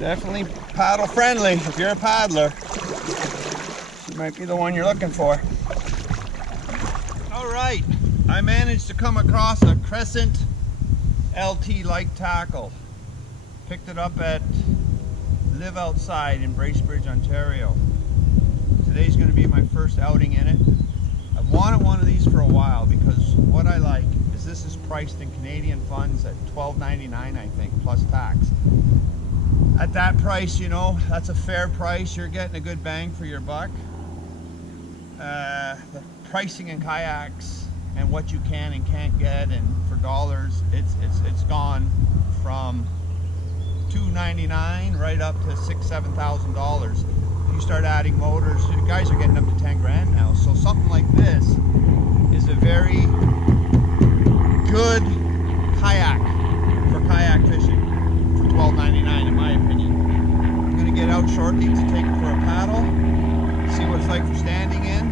Definitely paddle friendly. If you're a paddler, she might be the one you're looking for. All right, I managed to come across a Crescent LT Lite tackle. Picked it up at Live Outside in Bracebridge, Ontario. Today's going to be my first outing in it. I've wanted one of these for a while because what I like is this is priced in Canadian funds at $12.99, I think, plus tax. At that price, you know, that's a fair price. You're getting a good bang for your buck. The pricing in kayaks and what you can and can't get, and for dollars, it's gone from $299 right up to $6,000–$7,000. You start adding motors, you guys are getting up to 10 grand now. So something like this is a very good kayak for kayak fishing for $12.99 in my opinion. I'm gonna get out shortly to take it for a paddle, see what it's like for standing in,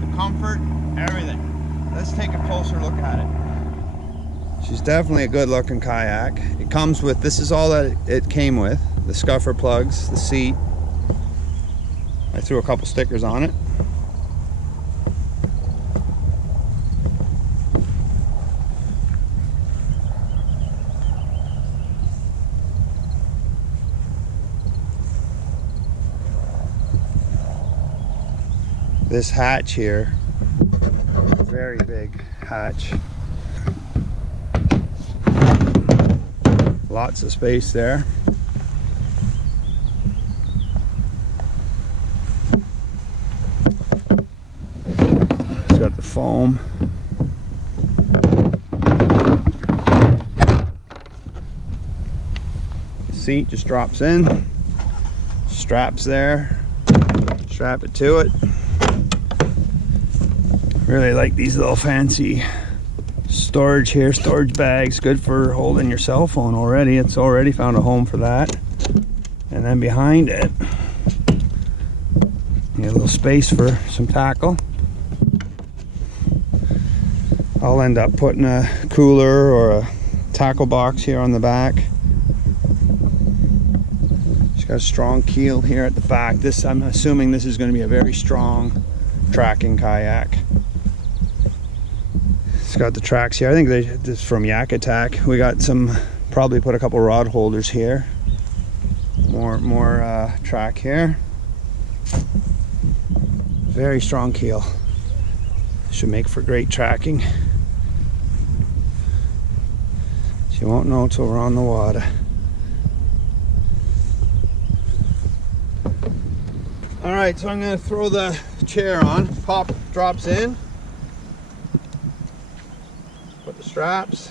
the comfort, everything. Let's take a closer look at it. She's definitely a good looking kayak. It comes with, this is all that it came with, the scuffer plugs, the seat. I threw a couple stickers on it. This hatch here, very big hatch. Lots of space there. It's got the foam. The seat just drops in. Straps there. Strap it to it. Really like these little fancy storage here, storage bags. Good for holding your cell phone already. It's already found a home for that. And then behind it, you have a little space for some tackle. I'll end up putting a cooler or a tackle box here on the back. It's got a strong keel here at the back. This, I'm assuming this is going to be a very strong tracking kayak. It's got the tracks here. I think this is from Yakman. We got some, probably put a couple rod holders here. More track here. Very strong keel. Should make for great tracking. You won't know till we're on the water. All right, so I'm going to throw the chair on. Pop drops in. Put the straps.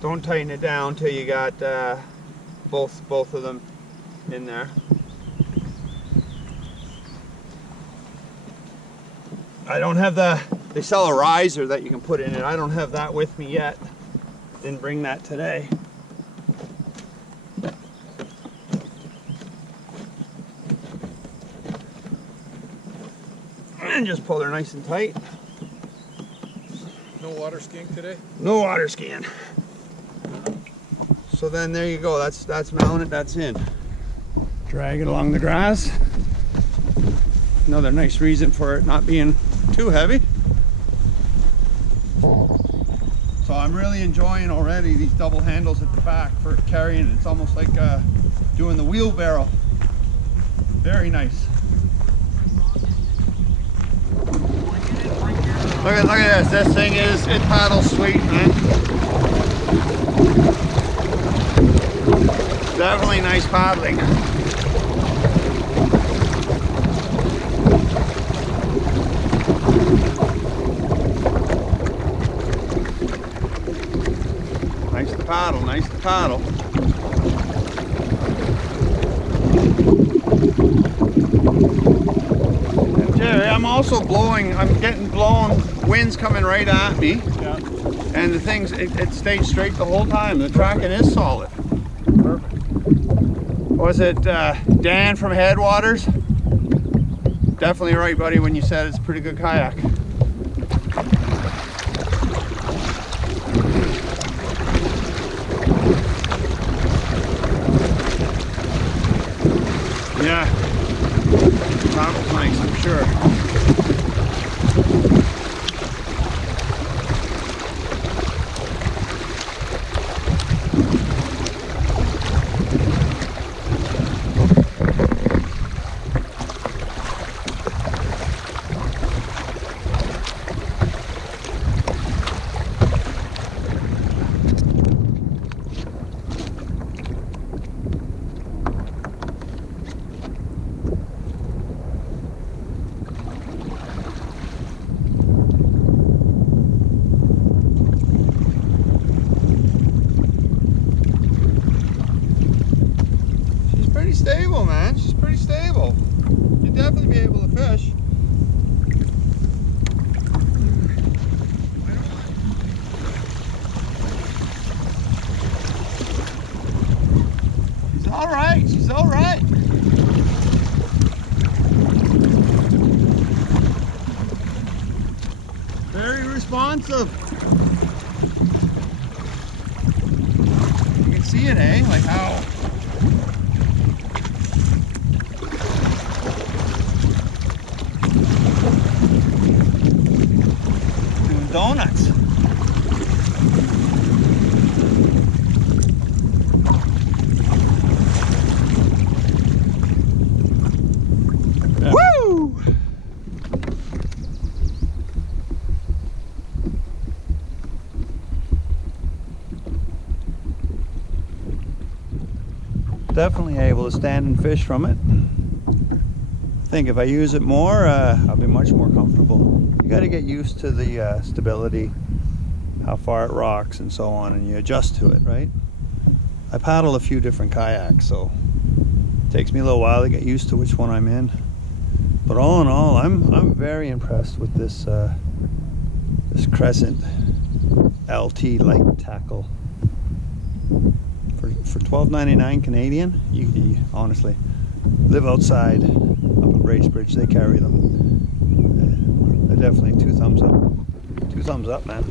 Don't tighten it down till you got both of them in there. I don't have they sell a riser that you can put in it. I don't have that with me yet. Didn't bring that today. And just pull her nice and tight. No water skiing today? No water skiing. So then there you go. That's mounted, that's in. Drag it along the grass. Another nice reason for it not being too heavy. So I'm really enjoying already these double handles at the back for carrying. It's almost like doing the wheelbarrow. Very nice. Look at this. This thing it paddles sweet, man. Definitely nice paddling. Nice to paddle. And Jerry, I'm getting blown, winds coming right at me. Yeah. And the things, it stayed straight the whole time. The tracking is solid. Perfect. Was it Dan from Headwaters? Definitely right, buddy, when you said it's a pretty good kayak. Yeah, travel planks, I'm sure. Stable, man. She's pretty stable. You'd definitely be able to fish. She's all right. She's all right. Very responsive. You can see it, eh? Like how. Donuts. Yeah. Woo! Definitely able to stand and fish from it. I think if I use it more, I'll be much more comfortable. You got to get used to the stability, how far it rocks and so on, and you adjust to it, right? I paddle a few different kayaks, so it takes me a little while to get used to which one I'm in. But all in all, I'm very impressed with this this Crescent LT Lite tackle. For $12.99 Canadian, you honestly live outside of Bracebridge, they carry them. They're definitely 2 thumbs up. 2 thumbs up, man.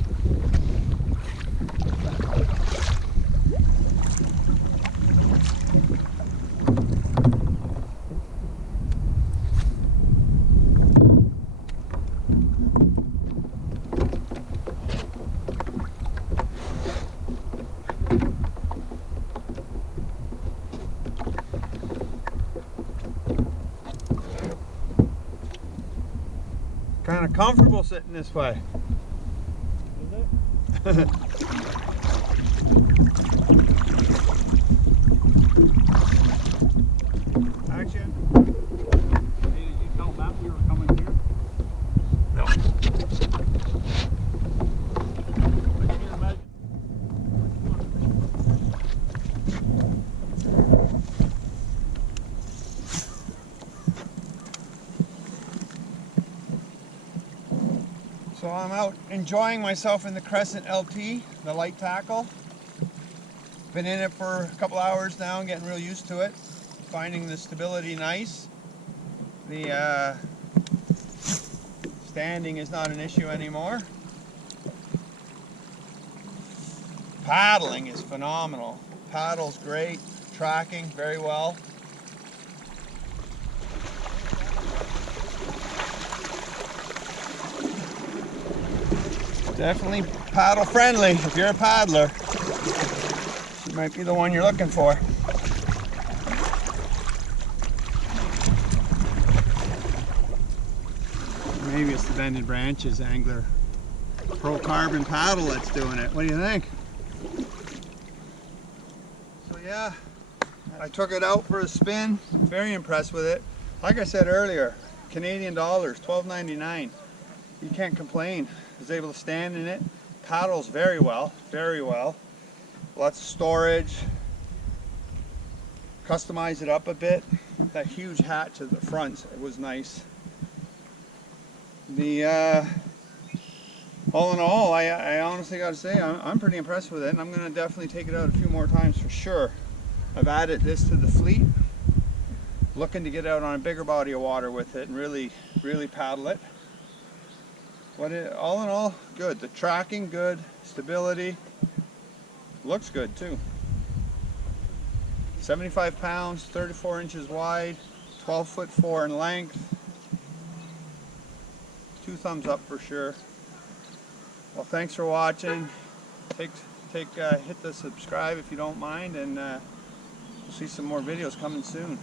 Kind of comfortable sitting this way. Is it? Action. Hey, did you tell Matt we were coming here? No. I can imagine. So I'm out enjoying myself in the Crescent LT, the light tackle. Been in it for a couple hours now, getting real used to it. Finding the stability nice. The standing is not an issue anymore. Paddling is phenomenal. Paddle's great, tracking very well. Definitely paddle friendly if you're a paddler. She might be the one you're looking for. Maybe it's the Bended Branches Angler Pro Carbon paddle that's doing it. What do you think? So yeah, I took it out for a spin. Very impressed with it. Like I said earlier, Canadian dollars, $12.99. You can't complain. I was able to stand in it. Paddles very well, very well. Lots of storage. Customize it up a bit. That huge hatch at the front, it was nice. The all in all, I honestly got to say I'm pretty impressed with it, and I'm going to definitely take it out a few more times for sure. I've added this to the fleet. Looking to get out on a bigger body of water with it and really paddle it. All in all, good. The tracking, good. Stability, looks good too. 75 pounds, 34 inches wide. 12'4" in length. 2 thumbs up for sure. Well, thanks for watching. Hit the subscribe if you don't mind, and we'll see some more videos coming soon.